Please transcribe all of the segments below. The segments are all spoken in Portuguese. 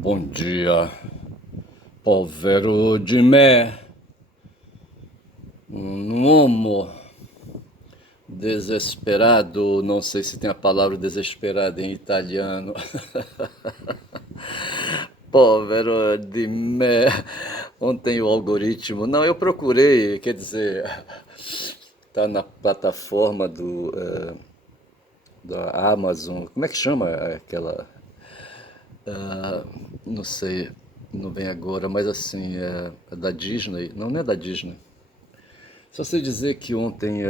Bom dia, povero de me, um homo desesperado, não sei se tem a palavra desesperado em italiano. Povero de me, ontem o algoritmo, não, eu procurei, quer dizer, tá na plataforma da Amazon, como é que chama aquela, não sei, não vem agora, mas assim, é da Disney, não, não é da Disney. Só sei dizer que ontem,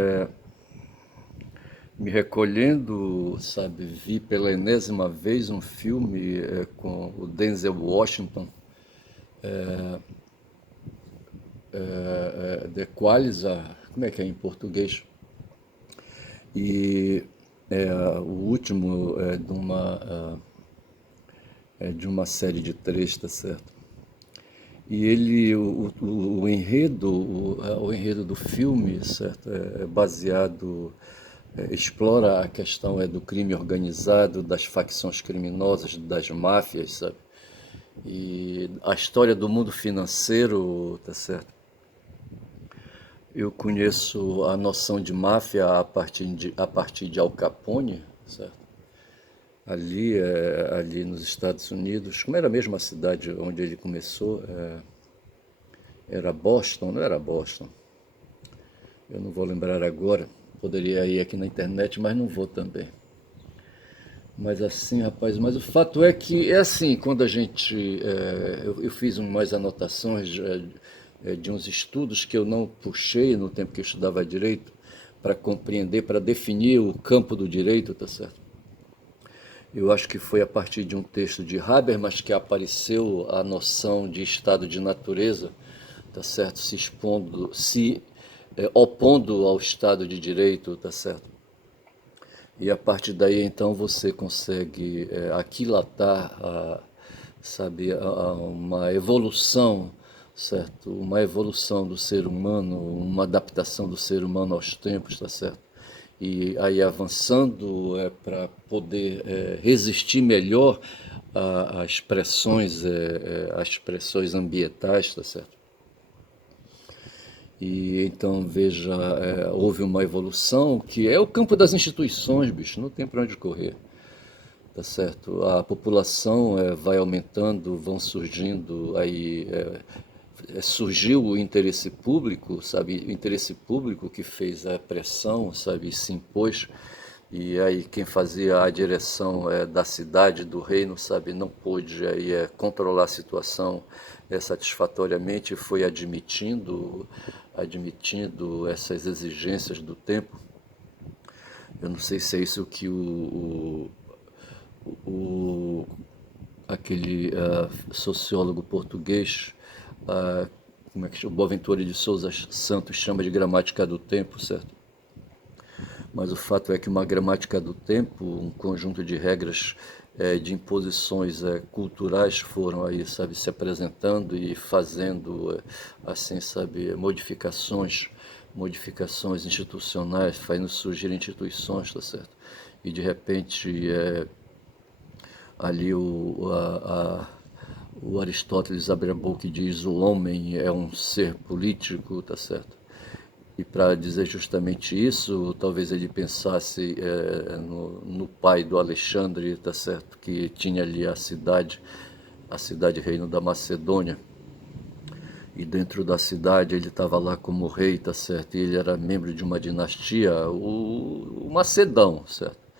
me recolhendo, sabe, vi pela enésima vez um filme com o Denzel Washington, The Qualizar, como é que é em português? E o último é de uma série de três, tá certo? E ele, o enredo, o enredo do filme, certo, é baseado, explora a questão do crime organizado, das facções criminosas, das máfias, sabe? E a história do mundo financeiro, tá certo? Eu conheço a noção de máfia a partir de Al Capone, certo? Ali nos Estados Unidos, como era mesmo a cidade onde ele começou? Era Boston, não era Boston? Eu não vou lembrar agora. Poderia ir aqui na internet, mas não vou também. Mas assim, rapaz, mas o fato é que é assim, quando a gente. Eu fiz umas anotações de uns estudos que eu não puxei no tempo que eu estudava direito, para compreender, para definir o campo do direito, tá certo? Eu acho que foi a partir de um texto de Habermas que apareceu a noção de estado de natureza, tá certo? Se opondo ao estado de direito, tá certo? E a partir daí então você consegue aquilatar, sabe, uma evolução, certo? Uma evolução do ser humano, uma adaptação do ser humano aos tempos, tá certo? E aí avançando para poder resistir melhor às pressões ambientais, tá certo? E então veja, houve uma evolução que é o campo das instituições, bicho, não tem para onde correr, tá certo? A população vai aumentando, vão surgindo aí, surgiu o interesse público, sabe? O interesse público que fez a pressão, sabe? E se impôs. E aí quem fazia a direção da cidade, do reino, sabe, não pôde aí controlar a situação satisfatoriamente, foi admitindo essas exigências do tempo. Eu não sei se é isso que o aquele sociólogo português, como é que chama? Boaventura de Souza Santos chama de gramática do tempo, certo? Mas o fato é que uma gramática do tempo, um conjunto de regras de imposições culturais foram aí, sabe, se apresentando e fazendo, assim, sabe, modificações institucionais, fazendo surgir instituições, tá certo? E de repente ali o Aristóteles abre a boca e diz o homem é um ser político, tá certo? E para dizer justamente isso, talvez ele pensasse no pai do Alexandre, tá certo? Que tinha ali a cidade reino da Macedônia. E dentro da cidade ele estava lá como rei, tá certo? E ele era membro de uma dinastia, o Macedão, certo?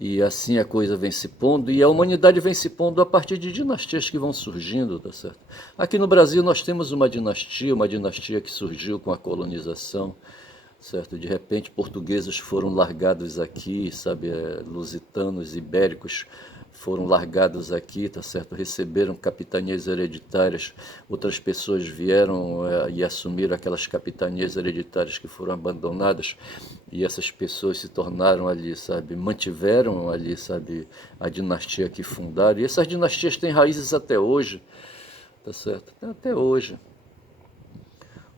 E assim a coisa vem se pondo, e a humanidade vem se pondo a partir de dinastias que vão surgindo, tá certo? Aqui no Brasil nós temos uma dinastia que surgiu com a colonização, certo? De repente portugueses foram largados aqui, sabe, lusitanos, ibéricos foram largados aqui, tá certo? Receberam capitanias hereditárias, outras pessoas vieram e assumiram aquelas capitanias hereditárias que foram abandonadas, e essas pessoas se tornaram ali, sabe, mantiveram ali, sabe, a dinastia que fundaram, e essas dinastias têm raízes até hoje, tá certo? Até hoje.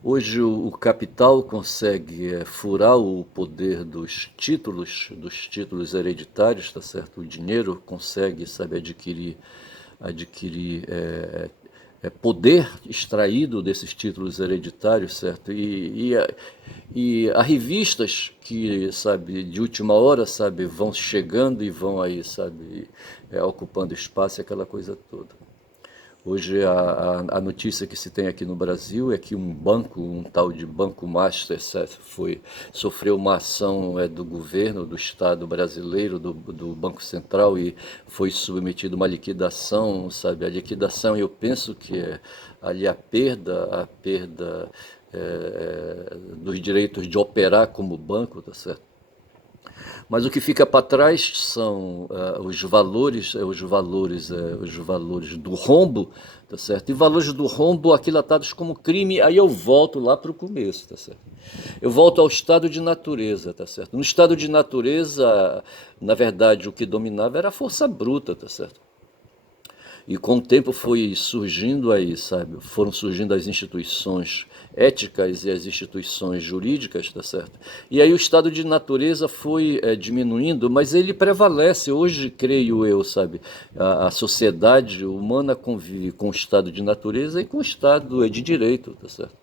Hoje o capital consegue furar o poder dos títulos hereditários, tá certo? O dinheiro consegue, sabe, adquirir adquirir poder extraído desses títulos hereditários, certo? E há revistas que, sabe, de última hora, sabe, vão chegando e vão aí, sabe, ocupando espaço e aquela coisa toda. Hoje a notícia que se tem aqui no Brasil é que um banco, um tal de Banco Master, sofreu uma ação do governo, do Estado brasileiro, do Banco Central, e foi submetido a uma liquidação, sabe? A liquidação, eu penso que é ali a perda dos direitos de operar como banco, tá certo? Mas o que fica para trás são os valores do rombo, tá certo? E valores do rombo aquilatados como crime. Aí eu volto lá para o começo, tá certo? Eu volto ao estado de natureza, tá certo? No estado de natureza, na verdade, o que dominava era a força bruta, tá certo? E com o tempo foi surgindo aí, sabe? Foram surgindo as instituições éticas e as instituições jurídicas, tá certo? E aí o estado de natureza foi diminuindo, mas ele prevalece. Hoje, creio eu, sabe? A sociedade humana convive com o estado de natureza e com o estado de direito, tá certo?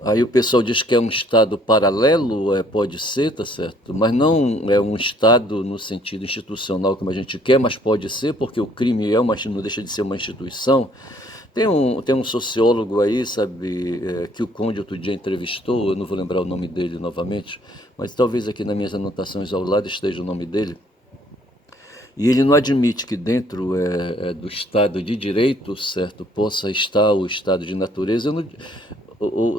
Aí o pessoal diz que é um estado paralelo, pode ser, tá certo? Mas não é um estado no sentido institucional como a gente quer, mas pode ser, porque o crime não deixa de ser uma instituição. Tem um sociólogo aí, sabe, que o Conde outro dia entrevistou, eu não vou lembrar o nome dele novamente, mas talvez aqui nas minhas anotações ao lado esteja o nome dele. E ele não admite que dentro do Estado de Direito, certo, possa estar o Estado de natureza. Eu não,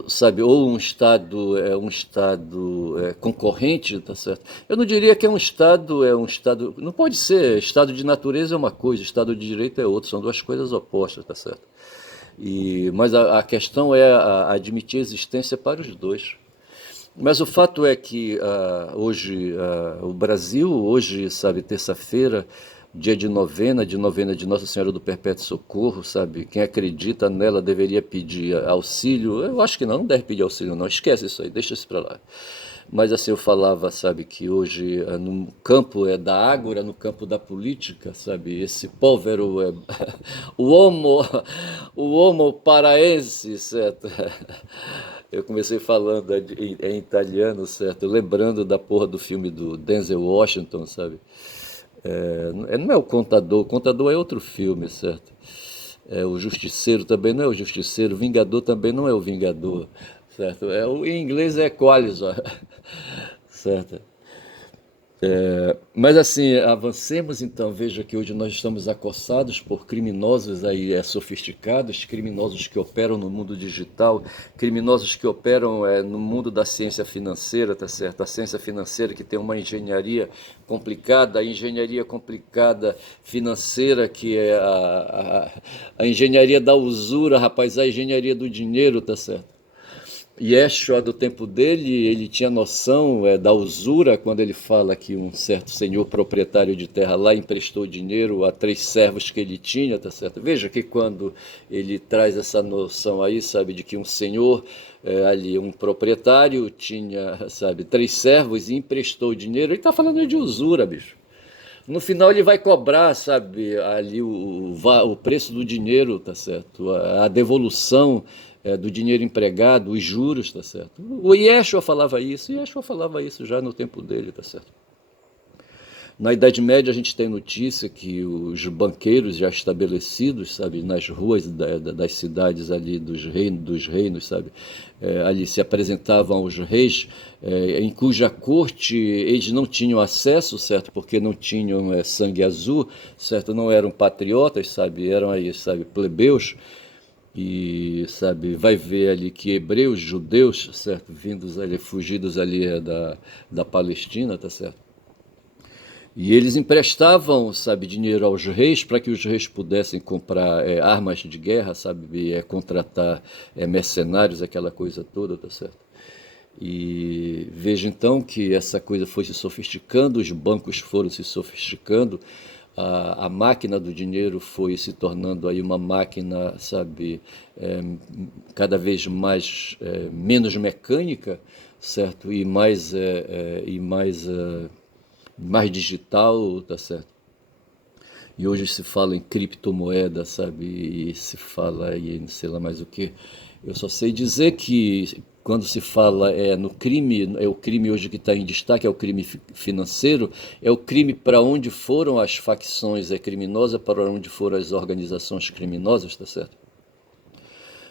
sabe, ou um estado concorrente, tá certo? Eu não diria que é um estado, não pode ser. Estado de natureza é uma coisa, Estado de Direito é outra, são duas coisas opostas, tá certo? Mas a questão é admitir a existência para os dois. Mas o fato é que hoje, o Brasil, hoje, sabe, terça-feira, dia de novena de Nossa Senhora do Perpétuo Socorro, sabe? Quem acredita nela deveria pedir auxílio. Eu acho que não deve pedir auxílio, não. Esquece isso aí, deixa isso para lá. Mas assim, eu falava, sabe, que hoje no campo da ágora, no campo da política, sabe, esse povero o homo, o homo paraense, certo? Eu comecei falando em italiano, certo? Lembrando da porra do filme do Denzel Washington, sabe? Não é o Contador é outro filme, certo? O Justiceiro também não é o Justiceiro, o Vingador também não é o Vingador, certo? Em inglês é Equalizer, certo? Mas assim, avancemos então. Veja que hoje nós estamos acossados por criminosos aí sofisticados, criminosos que operam no mundo digital, criminosos que operam no mundo da ciência financeira, tá certo? A ciência financeira que tem uma engenharia complicada, a engenharia complicada financeira que é a engenharia da usura, rapaz, a engenharia do dinheiro, tá certo? Yeshua, do tempo dele, ele tinha noção da usura quando ele fala que um certo senhor proprietário de terra lá emprestou dinheiro a 3 servos que ele tinha, tá certo? Veja que quando ele traz essa noção aí, sabe, de que um senhor ali, um proprietário, tinha, sabe, 3 servos e emprestou dinheiro, ele está falando de usura, bicho. No final ele vai cobrar, sabe, ali o preço do dinheiro, tá certo? A devolução do dinheiro empregado, os juros, tá certo? O Yeshua falava isso já no tempo dele, tá certo? Na Idade Média a gente tem notícia que os banqueiros já estabelecidos, sabe, nas ruas das cidades ali dos reinos, sabe, ali se apresentavam aos reis, em cuja corte eles não tinham acesso, certo, porque não tinham sangue azul, certo, não eram patriotas, sabe, eram aí, sabe, plebeus. E, sabe, vai ver ali que hebreus, judeus, certo, vindos ali, fugidos ali da Palestina, tá certo? E eles emprestavam, sabe, dinheiro aos reis para que os reis pudessem comprar armas de guerra, sabe, contratar mercenários, aquela coisa toda, tá certo? E veja então que essa coisa foi se sofisticando, os bancos foram se sofisticando, a máquina do dinheiro foi se tornando aí uma máquina, sabe, cada vez menos mecânica, certo? E mais digital, tá certo? e hoje se fala em criptomoeda, sabe, e se fala em sei lá mais o que. Eu só sei dizer que quando se fala no crime, é o crime hoje que está em destaque, é o crime financeiro, é o crime para onde foram as facções criminosas, para onde foram as organizações criminosas, tá certo?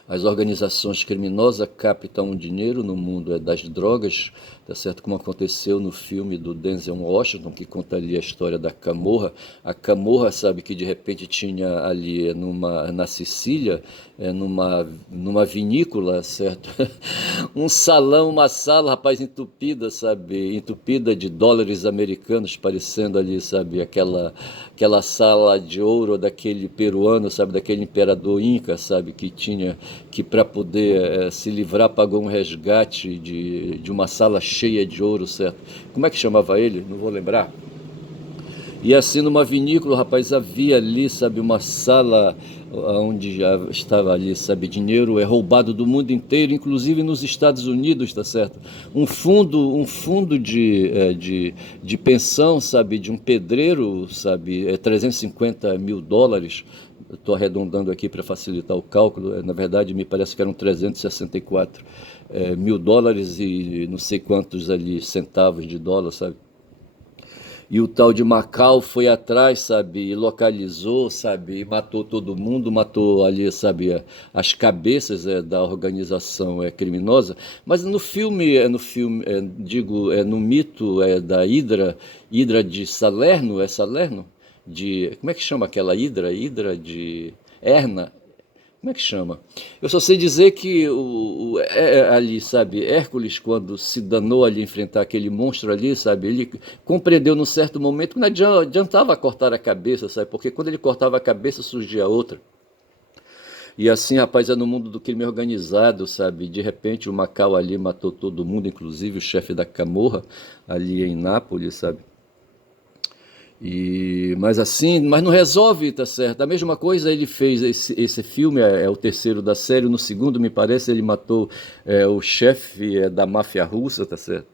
As organizações criminosas captam dinheiro no mundo das drogas, tá certo? Como aconteceu no filme do Denzel Washington, que conta ali a história da Camorra. A Camorra, sabe, que de repente tinha ali na Sicília, numa vinícola, certo? Um salão, uma sala, rapaz, entupida, sabe? Entupida de dólares americanos, parecendo ali, sabe? Aquela sala de ouro daquele peruano, sabe? Daquele imperador Inca, sabe? Que para poder se livrar pagou um resgate de uma sala cheia de ouro, certo? Como é que chamava ele? Não vou lembrar. E assim numa vinícola, rapaz, havia ali, sabe, uma sala onde já estava ali, sabe, dinheiro roubado do mundo inteiro, inclusive nos Estados Unidos, tá certo? Um fundo de pensão, sabe, de um pedreiro, sabe, 350 mil dólares. Estou arredondando aqui para facilitar o cálculo, na verdade me parece que eram 364 mil dólares e não sei quantos ali centavos de dólar, sabe? E o tal de Macau foi atrás, sabe, e localizou, sabe, e matou todo mundo, matou ali, sabe, as cabeças da organização criminosa. Mas no filme, no mito da Hidra de Salerno, é Salerno? Como é que chama aquela Hidra? Hidra de Erna, como é que chama? Eu só sei dizer que ali, sabe, Hércules, quando se danou ali enfrentar aquele monstro ali, sabe, ele compreendeu num certo momento que não adiantava cortar a cabeça, sabe, porque quando ele cortava a cabeça surgia outra. E assim, rapaz, é no mundo do crime organizado, sabe? De repente o Macau ali matou todo mundo, inclusive o chefe da Camorra, ali em Nápoles, sabe? Mas assim, mas não resolve, tá certo? A mesma coisa ele fez esse filme, é o terceiro da série. No segundo, me parece, ele matou o chefe da máfia russa, tá certo?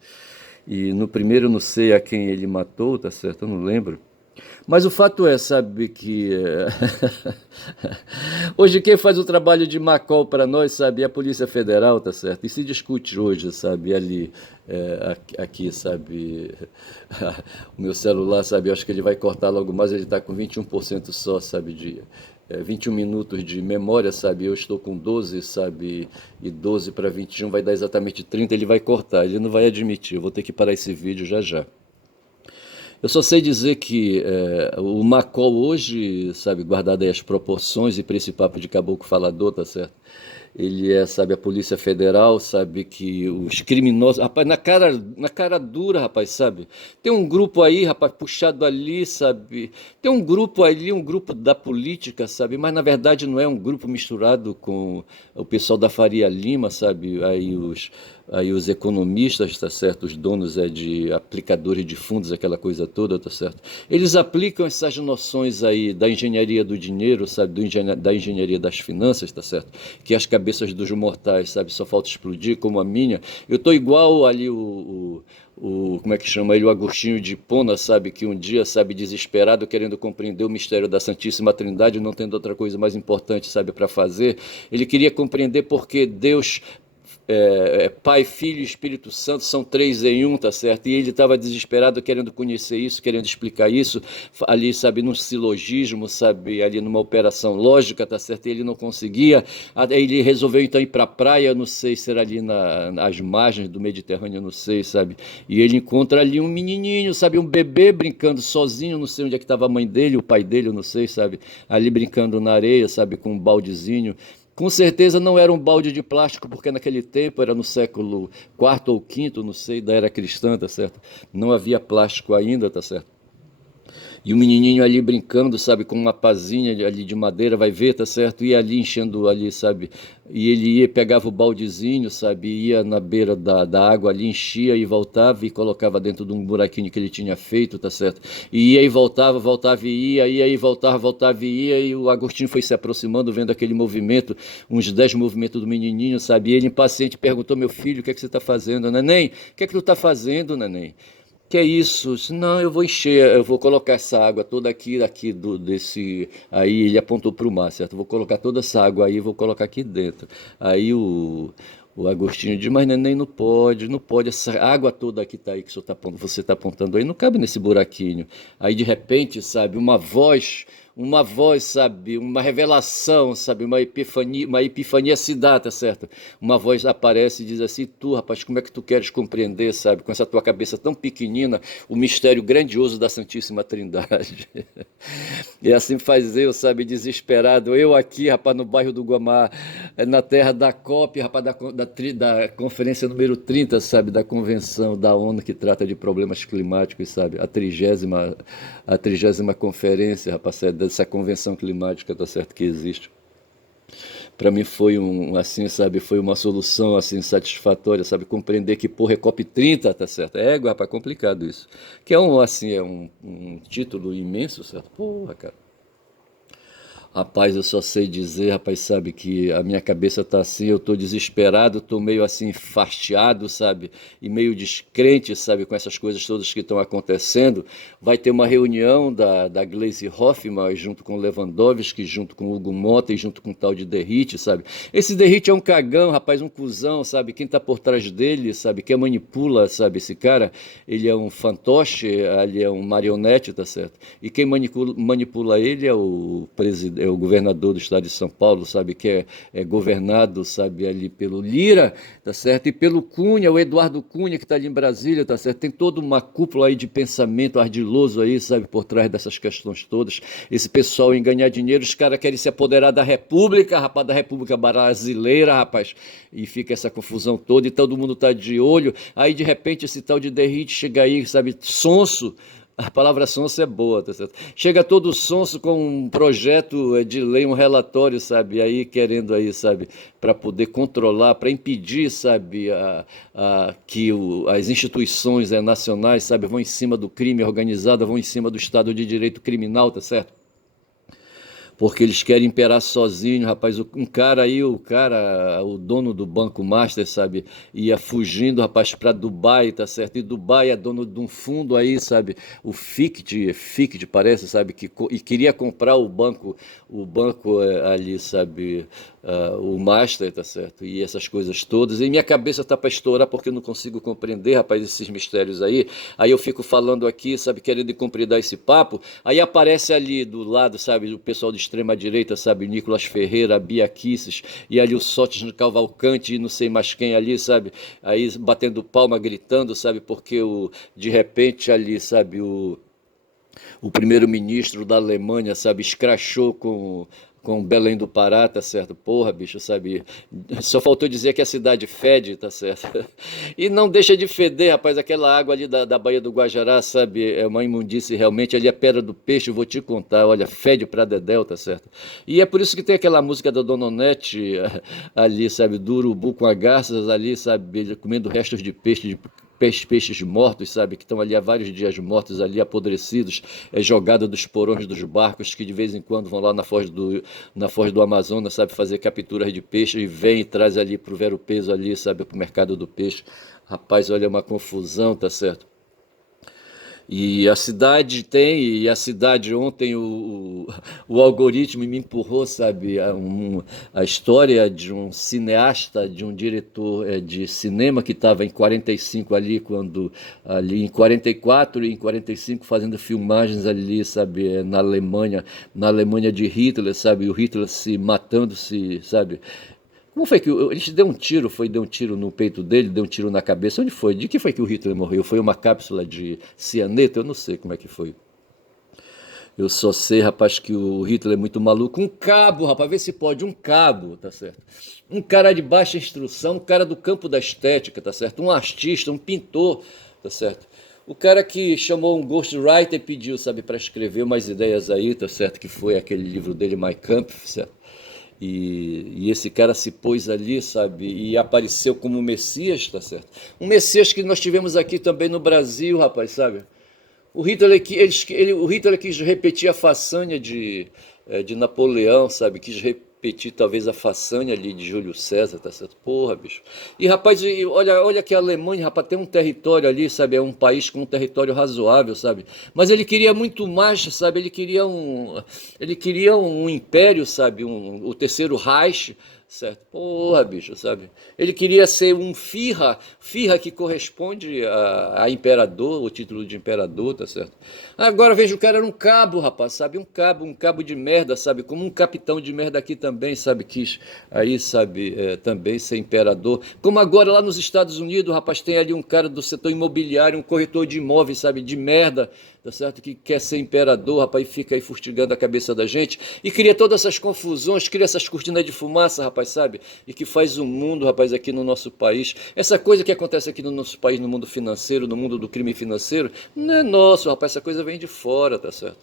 E no primeiro, eu não sei a quem ele matou, tá certo? Eu não lembro. Mas o fato é, sabe, que hoje quem faz o trabalho de Macol para nós, sabe, é a Polícia Federal, tá certo? E se discute hoje, sabe, ali, aqui, sabe, o meu celular, sabe, eu acho que ele vai cortar logo mais, ele está com 21% só, sabe, 21 minutos de memória, sabe, eu estou com 12, sabe, e 12 para 21 vai dar exatamente 30, ele vai cortar, ele não vai admitir, eu vou ter que parar esse vídeo já já. Eu só sei dizer que o Macol hoje, sabe, guardado aí as proporções e para esse papo de caboclo falador, tá certo? Ele sabe, a Polícia Federal, sabe, que os criminosos, rapaz, na cara dura, rapaz, sabe? Tem um grupo aí, rapaz, puxado ali, sabe? Tem um grupo ali, um grupo da política, sabe? Mas na verdade não é um grupo misturado com o pessoal da Faria Lima, sabe? Aí os economistas, tá certo? Os donos de aplicadores de fundos, aquela coisa toda, tá certo? Eles aplicam essas noções aí da engenharia do dinheiro, sabe? Da engenharia das finanças, tá certo? Que as cabeças dos mortais, sabe? Só falta explodir, como a minha. Eu tô igual ali como é que chama ele, o Agostinho de Hipona, sabe, que um dia, sabe, desesperado, querendo compreender o mistério da Santíssima Trindade, não tendo outra coisa mais importante, sabe, para fazer, ele queria compreender porque Deus Pai, Filho e Espírito Santo são três em um, tá certo? E ele estava desesperado querendo conhecer isso, querendo explicar isso, ali, sabe, num silogismo, sabe, ali numa operação lógica, tá certo? E ele não conseguia, aí ele resolveu então ir para a praia, não sei se era ali nas margens do Mediterrâneo, não sei, sabe? E ele encontra ali um menininho, sabe, um bebê brincando sozinho, não sei onde é que estava a mãe dele, o pai dele, eu não sei, sabe? Ali brincando na areia, sabe, com um baldezinho. Com certeza não era um balde de plástico, porque naquele tempo, era no século quarto ou quinto, não sei, da era cristã, tá certo? Não havia plástico ainda, tá certo? E o menininho ali brincando, sabe, com uma pazinha ali de madeira, vai ver, tá certo? Ia ali enchendo ali, sabe? E ele ia, pegava o baldezinho, sabe? Ia na beira da água ali, enchia e voltava e colocava dentro de um buraquinho que ele tinha feito, tá certo? E ia e voltava, voltava ia e voltava, voltava e ia. E o Agostinho foi se aproximando, vendo aquele movimento, uns 10 movimentos do menininho, sabe? E ele, impaciente, perguntou: meu filho, o que é que você está fazendo, neném? O que é que tu está fazendo, neném? Que é isso? Não, eu vou encher, eu vou colocar essa água toda aqui desse. Aí ele apontou para o mar, certo? Vou colocar toda essa água aí, vou colocar aqui dentro. Aí o Agostinho diz, mas neném, não pode, não pode, essa água toda que tá aí, que você está apontando aí, não cabe nesse buraquinho. Aí de repente, sabe, uma voz, sabe, uma revelação, sabe, uma epifania se dá, tá certo? Uma voz aparece e diz assim, tu, rapaz, como é que tu queres compreender, sabe, com essa tua cabeça tão pequenina, o mistério grandioso da Santíssima Trindade? E assim faz eu, sabe, desesperado, eu aqui, rapaz, no bairro do Guamá, na terra da COP, rapaz, da conferência número 30, sabe, da convenção da ONU que trata de problemas climáticos, sabe, a trigésima conferência, rapaz, dessa convenção climática, tá certo, que existe. Para mim foi assim, sabe, foi uma solução assim satisfatória, sabe, compreender que porra é COP30, tá certo? Rapaz, complicado isso. Que é um título imenso, certo? Porra, cara. Rapaz, eu só sei dizer, rapaz, sabe, que a minha cabeça tá assim, eu tô desesperado, tô meio assim fastiado, sabe, e meio descrente, sabe, com essas coisas todas que estão acontecendo. Vai ter uma reunião da Gleisi Hoffmann, junto com o Lewandowski, junto com o Hugo Motta e junto com o tal de Derrite, sabe. Esse Derrite é um cagão, rapaz, um cuzão, sabe, quem tá por trás dele, sabe, quem manipula, sabe, esse cara, ele é um fantoche, ele é um marionete, tá certo? E quem manipula ele é o presidente, é o governador do estado de São Paulo, sabe, que é governado, sabe, ali pelo Lira, tá certo? E pelo Cunha, o Eduardo Cunha, que está ali em Brasília, tá certo? Tem toda uma cúpula aí de pensamento ardiloso aí, sabe, por trás dessas questões todas. Esse pessoal em ganhar dinheiro, os caras querem se apoderar da República, rapaz, da República Brasileira, rapaz, e fica essa confusão toda e todo mundo tá de olho. Aí, de repente, esse tal de Derrite chega aí, sabe, sonso. A palavra sonso é boa, tá certo? Chega todo sonso com um projeto de lei, um relatório, sabe? Aí querendo aí, sabe, para poder controlar, para impedir, sabe, que as instituições nacionais, sabe, vão em cima do crime organizado, vão em cima do Estado de Direito criminal, tá certo? Porque eles querem imperar sozinho, rapaz. Um cara aí, o dono do Banco Master, sabe, ia fugindo, rapaz, para Dubai, tá certo? E Dubai é dono de um fundo aí, sabe, o FICT parece, sabe, e queria comprar o banco ali, sabe, o Master, tá certo? E essas coisas todas. E minha cabeça tá para estourar porque eu não consigo compreender, rapaz, esses mistérios aí. Aí eu fico falando aqui, sabe, querendo compreender esse papo. Aí aparece ali do lado, sabe, o pessoal de extrema direita, sabe, Nicolas Ferreira, Bia Kicis, e ali o Sotis no Cavalcante e não sei mais quem ali, sabe, aí batendo palma, gritando, sabe, porque de repente ali, sabe, o primeiro-ministro da Alemanha, sabe, escrachou com Belém do Pará, tá certo? Porra, bicho, sabe? Só faltou dizer que a cidade fede, tá certo? E não deixa de feder, rapaz, aquela água ali da Baía do Guajará, sabe? É uma imundície realmente, ali a Pedra do Peixe, eu vou te contar, olha, fede pra dedéu, tá certo? E é por isso que tem aquela música da Dona Onete ali, sabe? Do urubu com as garças ali, sabe? Comendo restos de peixe, peixes mortos, sabe, que estão ali há vários dias mortos, ali apodrecidos, jogada dos porões dos barcos que de vez em quando vão lá na foz do Amazonas, sabe, fazer capturas de peixe e vem e traz ali pro Vero Peso ali, sabe, pro mercado do peixe. Rapaz, olha, é uma confusão, tá certo? E a cidade ontem, o algoritmo me empurrou, sabe, a história de um cineasta, de um diretor de cinema que estava em 45 ali, ali em 44 e em 45 fazendo filmagens ali, sabe, na Alemanha de Hitler, sabe, o Hitler se matando, sabe, como foi que ele deu um tiro? Deu um tiro no peito dele, deu um tiro na cabeça. Onde foi? De que foi que o Hitler morreu? Foi uma cápsula de cianeto? Eu não sei como é que foi. Eu só sei, rapaz, que o Hitler é muito maluco. Um cabo, rapaz, vê se pode, um cabo, tá certo? Um cara de baixa instrução, um cara do campo da estética, tá certo? Um artista, um pintor, tá certo? O cara que chamou um ghostwriter e pediu, sabe, para escrever umas ideias aí, tá certo? Que foi aquele livro dele, Mein Kampf, certo? E esse cara se pôs ali, sabe, e apareceu como um Messias, tá certo? Um Messias que nós tivemos aqui também no Brasil, rapaz, sabe? O Hitler quis repetir a façanha de Napoleão, sabe? Quis repetir talvez a façanha ali de Júlio César, tá certo? Porra, bicho. E rapaz, olha que a Alemanha, rapaz, tem um território ali, sabe? É um país com um território razoável, sabe? Mas ele queria muito mais, sabe? Ele queria um império, sabe? O terceiro Reich, certo? Porra, bicho, sabe? Ele queria ser um Führer que corresponde a imperador, o título de imperador, tá certo? Agora veja, o cara era um cabo, rapaz, sabe? Um cabo de merda, sabe? Como um capitão de merda aqui também, sabe? Quis aí, sabe, também ser imperador. Como agora lá nos Estados Unidos, rapaz, tem ali um cara do setor imobiliário, um corretor de imóveis, sabe? De merda, tá certo? Que quer ser imperador, rapaz, e fica aí fustigando a cabeça da gente e cria todas essas confusões, cria essas cortinas de fumaça, rapaz, sabe? E que faz o mundo, rapaz, aqui no nosso país. Essa coisa que acontece aqui no nosso país, no mundo financeiro, no mundo do crime financeiro, não é nosso, rapaz, essa coisa vem de fora, tá certo?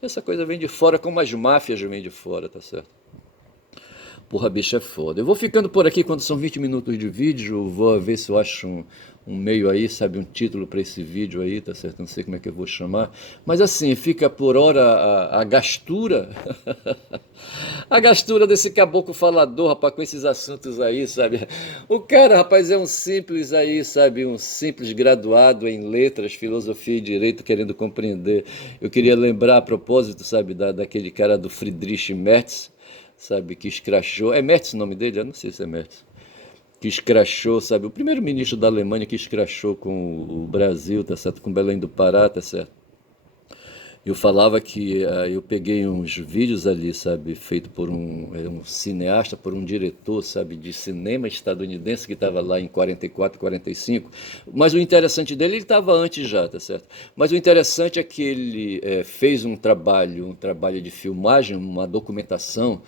Essa coisa vem de fora, como as máfias vêm de fora, tá certo? Porra, bicho, é foda. Eu vou ficando por aqui quando são 20 minutos de vídeo. Vou ver se eu acho um meio aí, sabe, um título para esse vídeo aí, tá certo? Não sei como é que eu vou chamar. Mas assim, fica por hora a gastura. A gastura desse caboclo falador, rapaz, com esses assuntos aí, sabe? O cara, rapaz, é um simples aí, sabe? Um simples graduado em letras, filosofia e direito, querendo compreender. Eu queria lembrar a propósito, sabe, daquele cara do Friedrich Merz, sabe, que escrachou. É Merz o nome dele? Eu não sei se é Merz. Que escrachou, sabe, o primeiro-ministro da Alemanha que escrachou com o Brasil, tá certo? Com Belém do Pará, tá certo? Eu falava que eu peguei uns vídeos ali, sabe, feito por um cineasta, por um diretor, sabe, de cinema estadunidense que estava lá em 44, 45. Mas o interessante dele, ele estava antes já, tá certo? Mas o interessante é que ele fez um trabalho de filmagem, uma documentação